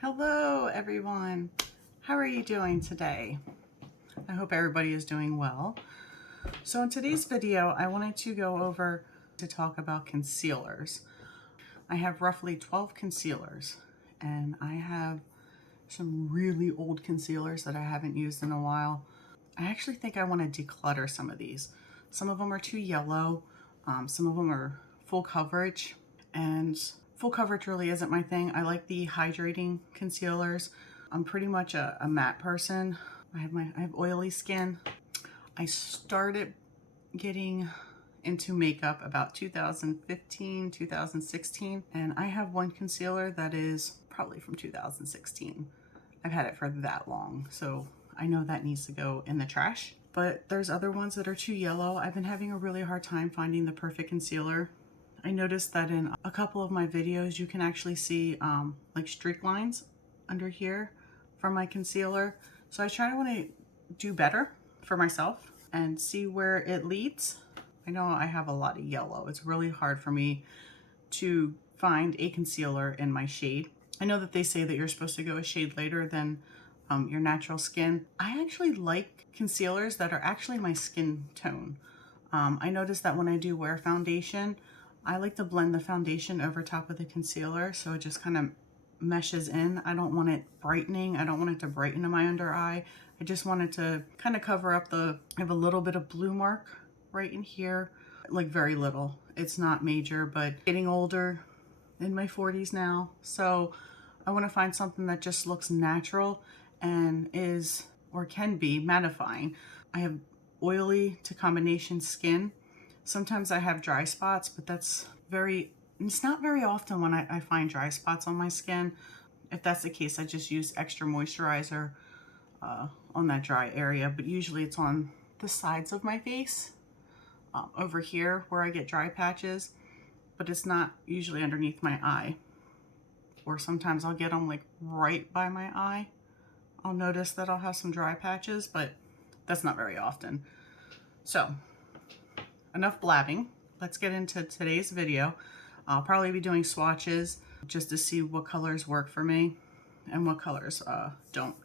Hello everyone, how are you doing today? I hope everybody is doing well. So in today's video I wanted to go over to talk about concealers. I have roughly 12 concealers and I have some really old concealers that I haven't used in a while. I actually think I want to declutter some of these. Some of them are too yellow, some of them are full coverage, and full coverage really isn't my thing. I like the hydrating concealers. I'm pretty much a matte person. I have oily skin. I started getting into makeup about 2015, 2016, and I have one concealer that is probably from 2016. I've had it for that long, so I know that needs to go in the trash. But there's other ones that are too yellow. I've been having a really hard time finding the perfect concealer. I noticed that in a couple of my videos you can actually see like streak lines under here from my concealer. So I try to want to do better for myself and see where it leads. I know I have a lot of yellow. It's really hard for me to find a concealer in my shade. I know that they say that you're supposed to go a shade later than your natural skin. I actually like concealers that are actually my skin tone. I noticed that when I do wear foundation, I like to blend the foundation over top of the concealer so it just kind of meshes in. I don't want it brightening. I don't want it to brighten my under eye. I just want it to kind of cover up I have a little bit of blue mark right in here, like very little. It's not major, but getting older, in my 40s now, so I want to find something that just looks natural and is or can be mattifying. I have oily to combination skin. Sometimes I have dry spots, but it's not very often when I find dry spots on my skin. If that's the case, I just use extra moisturizer on that dry area, but usually it's on the sides of my face, over here where I get dry patches, but it's not usually underneath my eye. Or sometimes I'll get them like right by my eye. I'll notice that I'll have some dry patches, but that's not very often. So enough blabbing. Let's get into today's video. I'll probably be doing swatches just to see what colors work for me and what colors don't.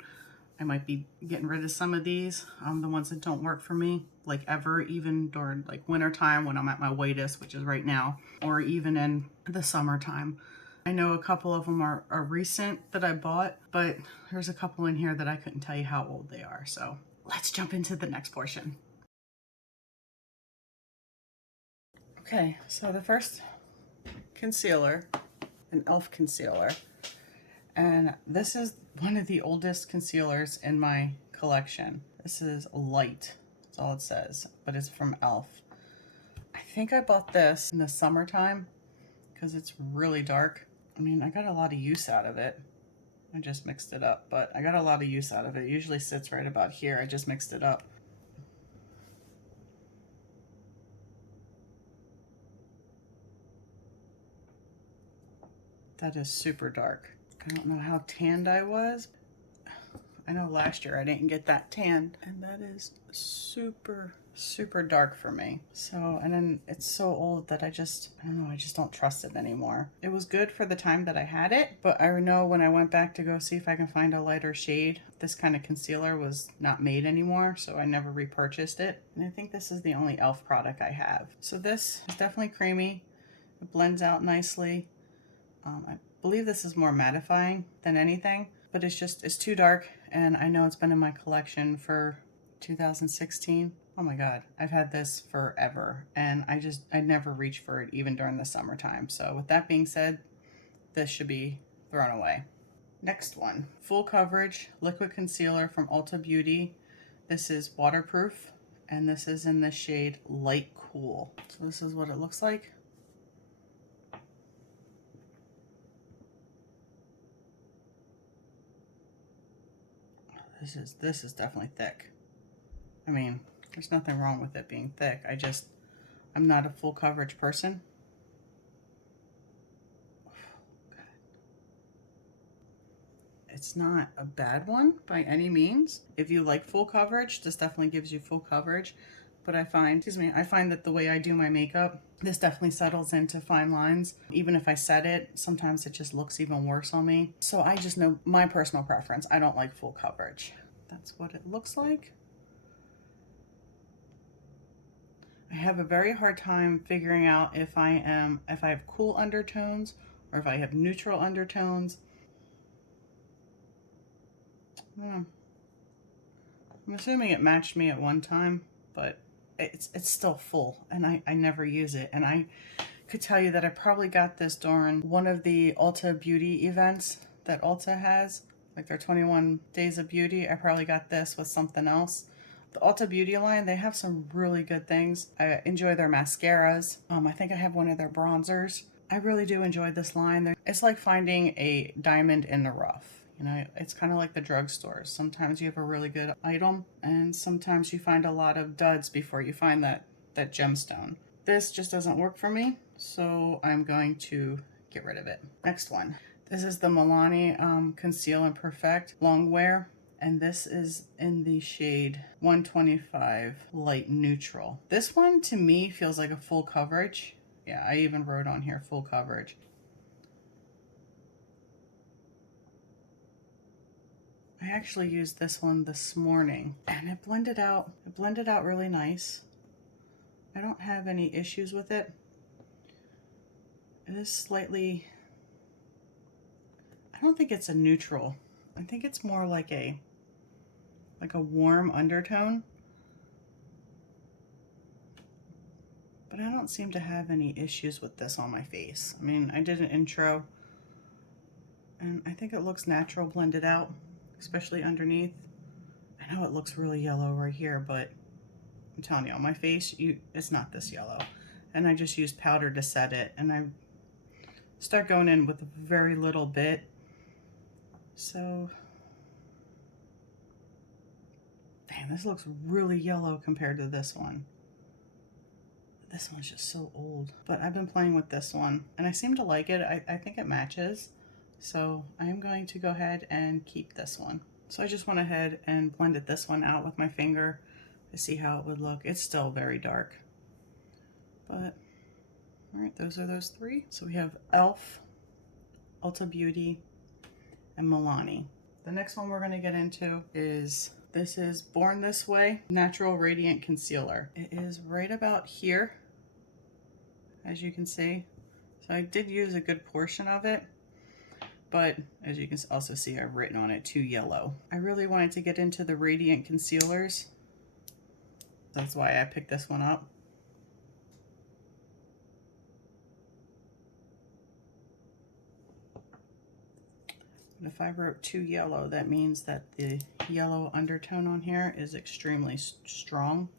I might be getting rid of some of these, the ones that don't work for me, like ever, even during like winter time when I'm at my whitest, which is right now, or even in the summertime. I know a couple of them are recent that I bought, but there's a couple in here that I couldn't tell you how old they are. So let's jump into the next portion. Okay, so the first concealer, an E.L.F. concealer, and this is one of the oldest concealers in my collection. This is light, that's all it says, but it's from E.L.F. I think I bought this in the summertime because it's really dark. I mean, I got a lot of use out of it. I just mixed it up, but I got a lot of use out of it. It usually sits right about here. I just mixed it up. That is super dark. I don't know how tanned I was. I know last year I didn't get that tan, and that is super, super dark for me. So, and then it's so old that I don't know, I just don't trust it anymore. It was good for the time that I had it, but I know when I went back to go see if I can find a lighter shade, this kind of concealer was not made anymore, so I never repurchased it. And I think this is the only E.L.F. product I have. So this is definitely creamy. It blends out nicely. I believe this is more mattifying than anything, but it's too dark, and I know it's been in my collection for 2016. Oh my god, I've had this forever, and I never reach for it even during the summertime. So with that being said, this should be thrown away. Next one, full coverage liquid concealer from Ulta Beauty. This is waterproof, and this is in the shade Light Cool. So this is what it looks like. This is definitely thick. I mean, there's nothing wrong with it being thick. I'm not a full coverage person. It's not a bad one by any means. If you like full coverage, this definitely gives you full coverage. But I find that the way I do my makeup, This definitely settles into fine lines. Even if I set it, sometimes it just looks even worse on me. So I just know my personal preference. I don't like full coverage. That's what it looks like. I have a very hard time figuring out if I have cool undertones or if I have neutral undertones. I'm assuming it matched me at one time, but it's still full and I never use it. And I could tell you that I probably got this during one of the Ulta Beauty events that Ulta has, like their 21 days of beauty. I probably got this with something else. The Ulta Beauty line, they have some really good things. I enjoy their mascaras. I think I have one of their bronzers. I really do enjoy this line. It's like finding a diamond in the rough. You know, it's kind of like the drugstores. Sometimes you have a really good item, and sometimes you find a lot of duds before you find that gemstone. This just doesn't work for me, so I'm going to get rid of it. Next one. This is the Milani Conceal Perfect Long Wear, and this is in the shade 125 Light Neutral. This one to me feels like a full coverage. Yeah, I even wrote on here full coverage. I actually used this one this morning and it blended out really nice. I don't have any issues with it. It is slightly, I don't think it's a neutral. I think it's more like a warm undertone. But I don't seem to have any issues with this on my face. I mean, I did an intro and I think it looks natural blended out, especially underneath. I know it looks really yellow right here, but I'm telling you, on my face, it's not this yellow. And I just used powder to set it, and I start going in with a very little bit. So, damn, this looks really yellow compared to this one. This one's just so old. But I've been playing with this one, and I seem to like it. I think it matches. So I'm going to go ahead and keep this one. So I just went ahead and blended this one out with my finger to see how it would look. It's still very dark. But, all right, those are those three. So we have E.L.F, Ulta Beauty, and Milani. The next one we're going to get into is, this is Born This Way Natural Radiant Concealer. It is right about here, as you can see. So I did use a good portion of it, but as you can also see, I've written on it too yellow. I really wanted to get into the radiant concealers. That's why I picked this one up. But if I wrote too yellow, that means that the yellow undertone on here is extremely strong.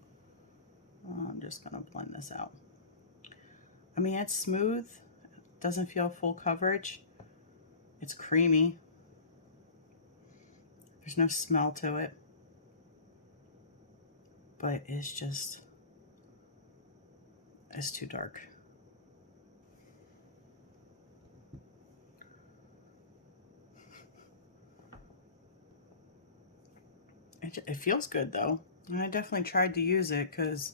I'm just gonna blend this out. I mean, it's smooth, doesn't feel full coverage. It's creamy. There's no smell to it. But it's just, it's too dark. It feels good though. And I definitely tried to use it because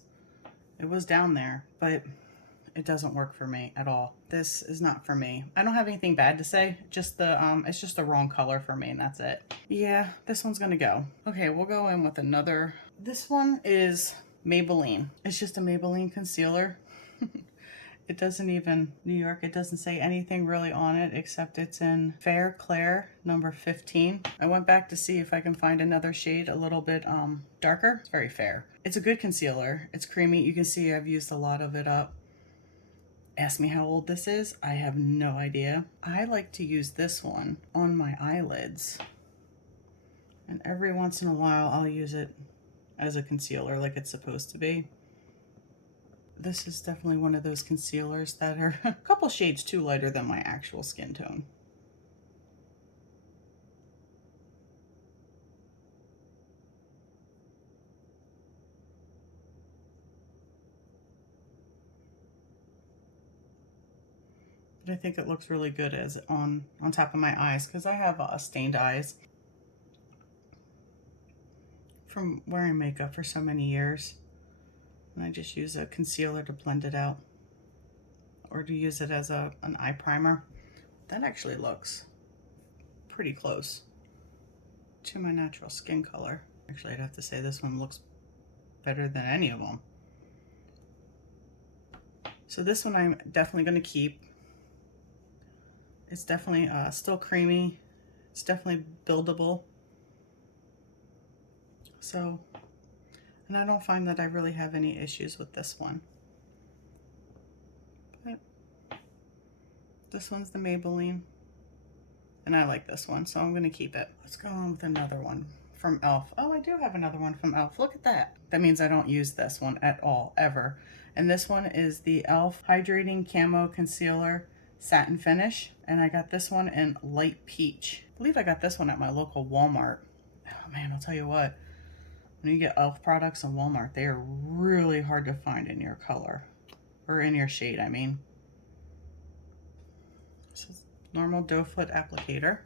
it was down there, but it doesn't work for me at all. This is not for me. I don't have anything bad to say. Just the it's just the wrong color for me, and that's it. Yeah, this one's gonna go. Okay, we'll go in with another. This one is Maybelline. It's just a Maybelline concealer. It doesn't even, New York, it doesn't say anything really on it except it's in Fair Clair number 15. I went back to see if I can find another shade a little bit darker. It's very fair. It's a good concealer. It's creamy. You can see I've used a lot of it up. Ask me how old this is. I have no idea. I like to use this one on my eyelids. And every once in a while I'll use it as a concealer like it's supposed to be. This is definitely one of those concealers that are a couple shades too lighter than my actual skin tone. But I think it looks really good as on top of my eyes because I have stained eyes from wearing makeup for so many years. And I just use a concealer to blend it out. or to use it as an eye primer. That actually looks pretty close to my natural skin color. Actually, I'd have to say this one looks better than any of them. So this one I'm definitely going to keep. It's definitely still creamy. It's definitely buildable. So, and I don't find that I really have any issues with this one. But this one's the Maybelline. And I like this one, so I'm going to keep it. Let's go on with another one from E.L.F. Oh, I do have another one from E.L.F. Look at that. That means I don't use this one at all, ever. And this one is the E.L.F. Hydrating Camo Concealer Satin Finish. And I got this one in light peach. I believe I got this one at my local Walmart. Oh man, I'll tell you what. When you get E.L.F. products in Walmart, they are really hard to find in your color. Or in your shade, I mean. This is normal doe foot applicator.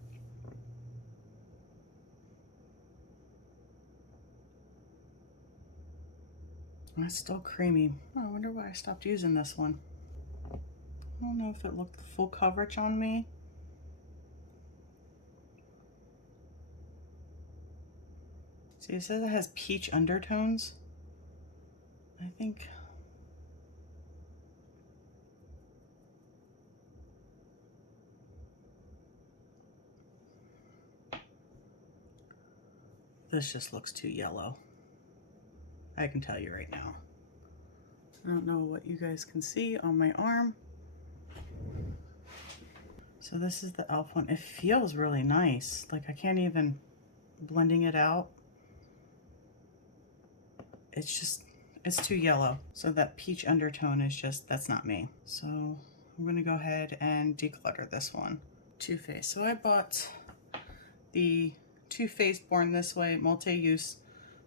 And it's still creamy. Oh, I wonder why I stopped using this one. I don't know if it looked full coverage on me. See, it says it has peach undertones. I think this just looks too yellow. I can tell you right now. I don't know what you guys can see on my arm. So this is the E.L.F. one. It feels really nice. Like I can't even blending it out. It's just, it's too yellow. So that peach undertone is just, that's not me. So I'm gonna go ahead and declutter this one. Too Faced. So I bought the Too Faced Born This Way multi-use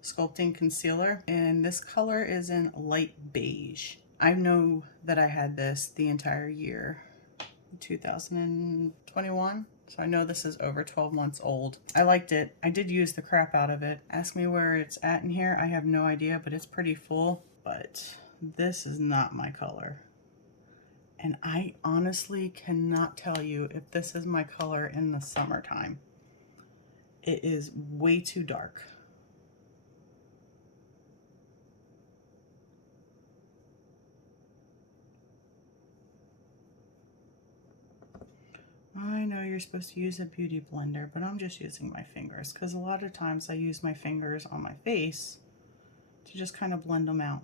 sculpting concealer, and this color is in light beige. I know that I had this the entire year, 2021. So I know this is over 12 months old. I liked it. I did use the crap out of it. Ask me where it's at in here. I have no idea, but it's pretty full. But this is not my color. And I honestly cannot tell you if this is my color in the summertime. It is way too dark. I know you're supposed to use a beauty blender, but I'm just using my fingers because a lot of times I use my fingers on my face to just kind of blend them out.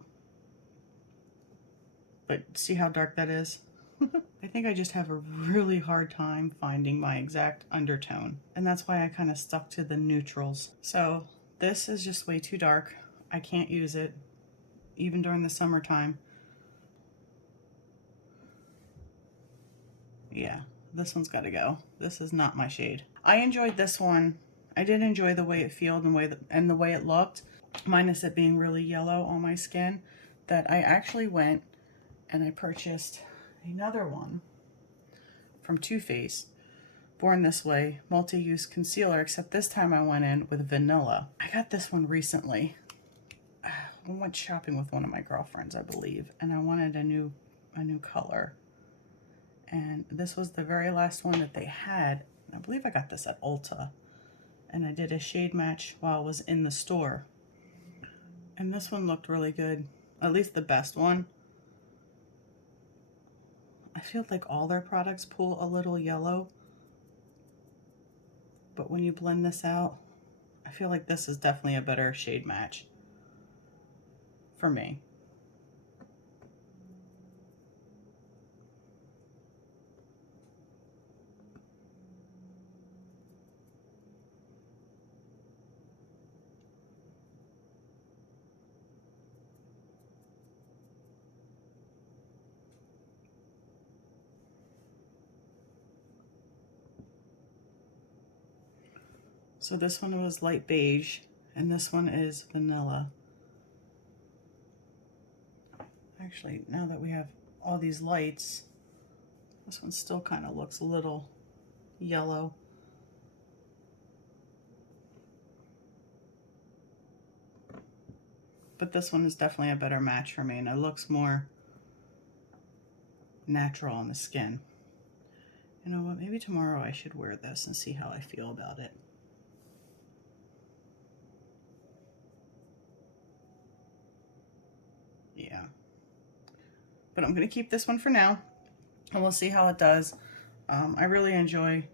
But see how dark that is? I think I just have a really hard time finding my exact undertone, and that's why I kind of stuck to the neutrals. So this is just way too dark. I can't use it even during the summertime. Yeah, this one's got to go. This is not my shade. I enjoyed this one. I did enjoy the way it felt and the way it looked, minus it being really yellow on my skin, that I actually went and I purchased another one from Too Faced, Born This Way multi-use concealer, except this time I went in with vanilla. I got this one recently. I went shopping with one of my girlfriends, I believe, and I wanted a new color. And this was the very last one that they had. I believe I got this at Ulta. And I did a shade match while I was in the store. And this one looked really good. At least the best one. I feel like all their products pull a little yellow. But when you blend this out, I feel like this is definitely a better shade match for me. So this one was light beige, and this one is vanilla. Actually, now that we have all these lights, this one still kind of looks a little yellow. But this one is definitely a better match for me, and it looks more natural on the skin. You know what, maybe tomorrow I should wear this and see how I feel about it. Yeah. But I'm going to keep this one for now, and we'll see how it does. I really enjoy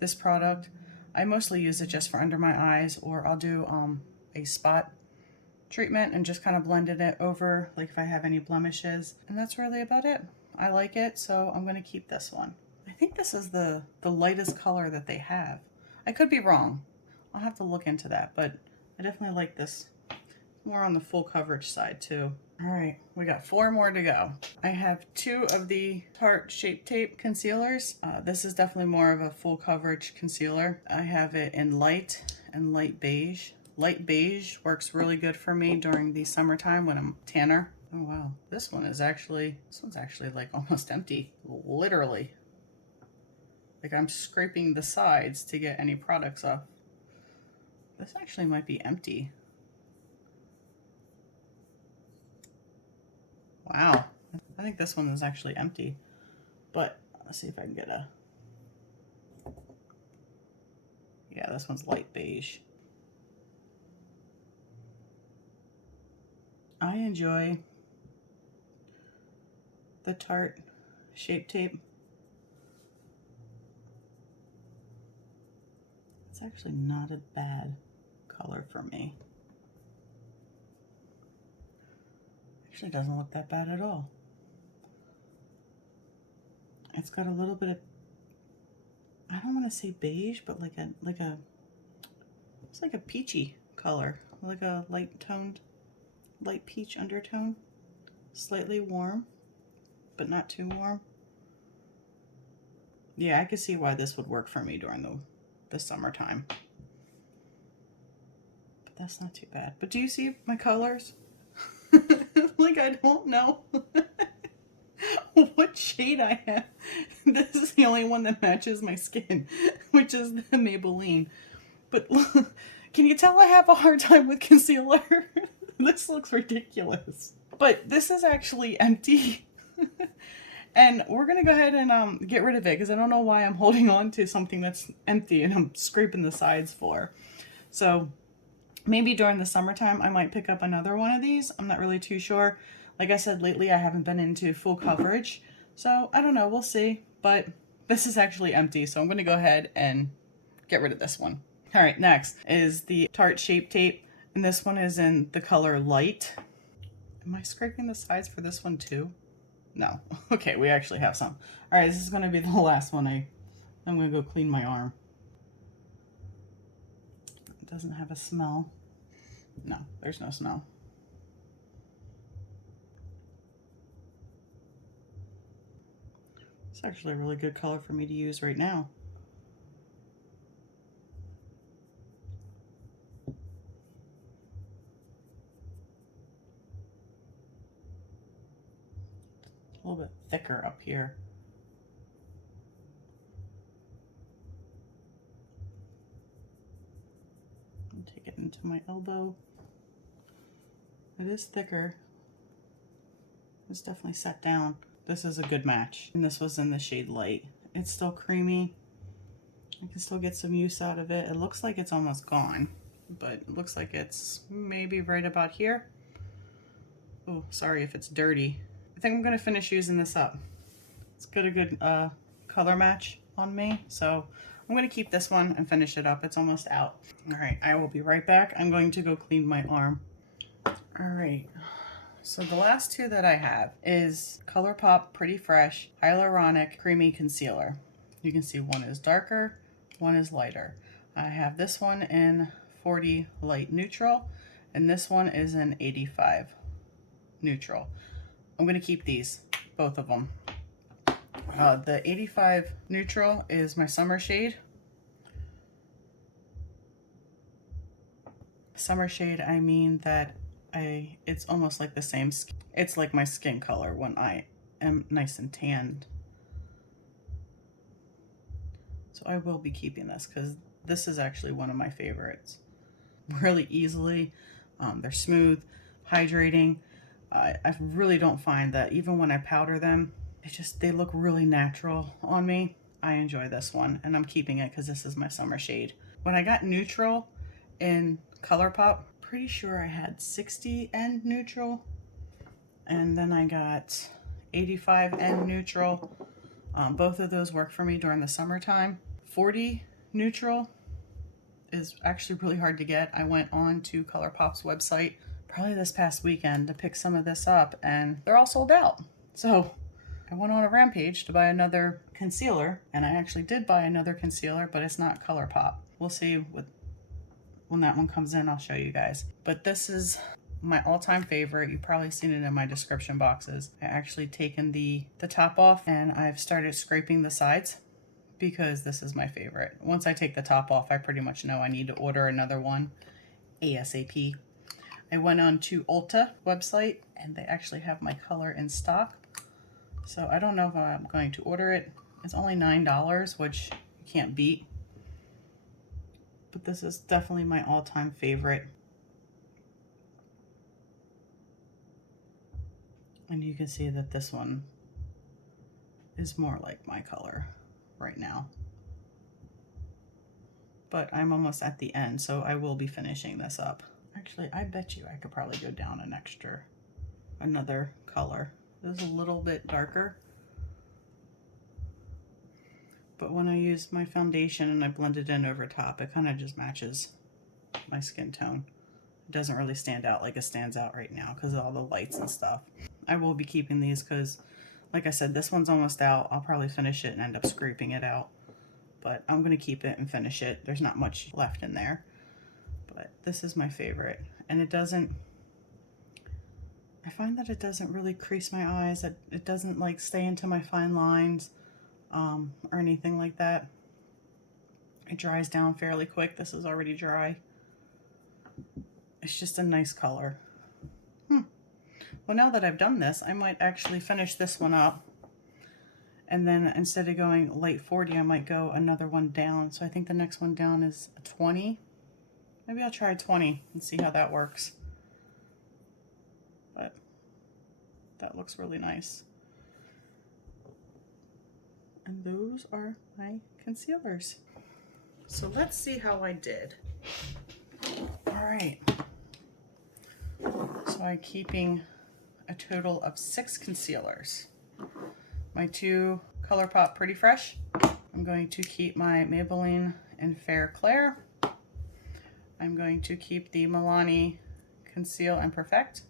this product. I mostly use it just for under my eyes, or I'll do a spot treatment and just kind of blended it over, like if I have any blemishes. And that's really about it. I like it, so I'm going to keep this one. I think this is the lightest color that they have. I could be wrong. I'll have to look into that, but I definitely like this. More on the full coverage side too. All right, we got 4 more to go. I have 2 of the Tarte Shape Tape concealers. This is definitely more of a full coverage concealer. I have it in light and light beige. Light beige works really good for me during the summertime when I'm tanner. Oh wow, this one's actually like almost empty, literally. Like I'm scraping the sides to get any products off. This actually might be empty. Wow, I think this one is actually empty, but let's see if I can get a, yeah, this one's light beige. I enjoy the Tarte Shape Tape. It's actually not a bad color for me. Actually doesn't look that bad at all. It's got a little bit of, I don't want to say beige, but it's like a peachy color, like a light peach undertone. Slightly warm, but not too warm. Yeah, I could see why this would work for me during the summertime. But that's not too bad. But do you see my colors? Like, I don't know what shade I have. This is the only one that matches my skin, which is the Maybelline. But can you tell I have a hard time with concealer? This looks ridiculous. But this is actually empty. And we're going to go ahead and get rid of it because I don't know why I'm holding on to something that's empty and I'm scraping the sides for. So maybe during the summertime, I might pick up another one of these. I'm not really too sure. Like I said, lately I haven't been into full coverage. So I don't know, we'll see. But this is actually empty, so I'm going to go ahead and get rid of this one. All right, next is the Tarte Shape Tape. And this one is in the color Light. Am I scraping the sides for this one too? No. Okay, we actually have some. All right, this is going to be the last one. I'm going to go clean my arm. It doesn't have a smell. No, there's no smell. It's actually a really good color for me to use right now. A little bit thicker up here. I'll take it into my elbow. It is thicker. It's definitely set down. This is a good match. And this was in the shade Light. It's still creamy. I can still get some use out of it. It looks like it's almost gone, but it looks like it's maybe right about here. Oh, sorry if it's dirty. I think I'm gonna finish using this up. It's got a good color match on me, so I'm gonna keep this one and finish it up. It's almost out. All right, I will be right back. I'm going to go clean my arm. All right, so the last 2 that I have is ColourPop Pretty Fresh Hyaluronic Creamy Concealer. You can see one is darker, one is lighter. I have this one in 40 Light Neutral, and this one is in 85 Neutral. I'm gonna keep these, both of them. The 85 Neutral is my summer shade. Summer shade, I mean that it's almost like the same skin. It's like my skin color when I am nice and tanned. So I will be keeping this because this is actually one of my favorites. Really easily, they're smooth, hydrating. I really don't find that even when I powder them, they look really natural on me. I enjoy this one, and I'm keeping it because this is my summer shade. When I got neutral in ColourPop, pretty sure I had 60 N neutral, and then I got 85 N neutral. Both of those work for me during the summertime. 40 neutral is actually really hard to get. I went on to ColourPop's website probably this past weekend to pick some of this up, and they're all sold out. So I went on a rampage to buy another concealer, and I actually did buy another concealer, but it's not ColourPop. We'll see when that one comes in, I'll show you guys. But this is my all-time favorite. You've probably seen it in my description boxes. I actually taken the top off, and I've started scraping the sides because this is my favorite. Once I take the top off, I pretty much know I need to order another one ASAP. I went on to Ulta website, and they actually have my color in stock. So I don't know if I'm going to order it. It's only $9, which you can't beat. But this is definitely my all-time favorite. And you can see that this one is more like my color right now. But I'm almost at the end, so I will be finishing this up. Actually, I bet you I could probably go down another color. This is a little bit darker. But when I use my foundation and I blend it in over top, it kind of just matches my skin tone. It doesn't really stand out like it stands out right now because of all the lights and stuff. I will be keeping these because, like I said, this one's almost out. I'll probably finish it and end up scraping it out. But I'm going to keep it and finish it. There's not much left in there. But this is my favorite. And it doesn't... I find that it doesn't really crease my eyes. It doesn't like stay into my fine lines or anything like that. It dries down fairly quick. This is already dry. It's just a nice color. Well, now that I've done this, I might actually finish this one up. And then instead of going light 40, I might go another one down. So I think the next one down is a 20. Maybe I'll try 20 and see how that works. But that looks really nice. And those are my concealers. So let's see how I did. All right. So I'm keeping a total of 6 concealers. My 2 ColourPop Pretty Fresh. I'm going to keep my Maybelline in Fair Clair. I'm going to keep the Milani Conceal and Perfect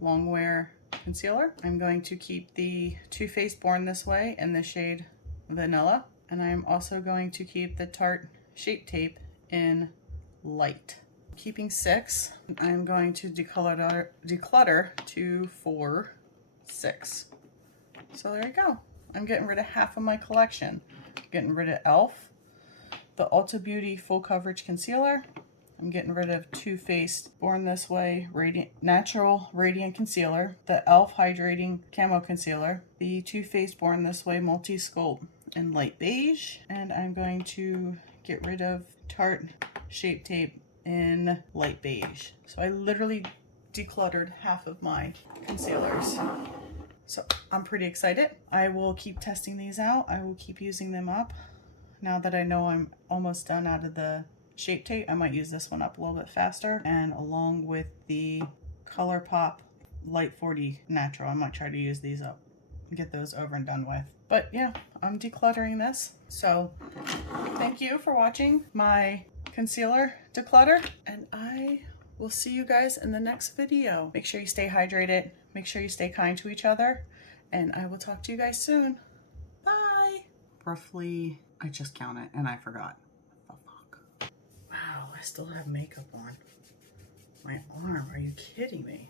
Longwear Concealer. I'm going to keep the Too Faced Born This Way in the shade Vanilla. And I'm also going to keep the Tarte Shape Tape in Light. Keeping 6, I'm going to declutter 2, 4, 6. So there you go. I'm getting rid of half of my collection. Getting rid of E.L.F, the Ulta Beauty Full Coverage Concealer. I'm getting rid of Too Faced Born This Way Natural Radiant Concealer, the E.L.F Hydrating Camo Concealer, the Too Faced Born This Way Multi Sculpt in Light Beige, and I'm going to get rid of Tarte Shape Tape in Light Beige. So I literally decluttered half of my concealers. So I'm pretty excited. I will keep testing these out. I will keep using them up. Now that I know I'm almost done out of the Shape Tape, I might use this one up a little bit faster. And along with the ColourPop Light 40 Natural, I might try to use these up and get those over and done with. But yeah, I'm decluttering this. So thank you for watching my concealer declutter, and I will see you guys in the next video. Make sure you stay hydrated, make sure you stay kind to each other, and I will talk to you guys soon. Bye. Roughly, I just counted and I forgot. What the fuck? Wow, I still have makeup on. My arm, are you kidding me?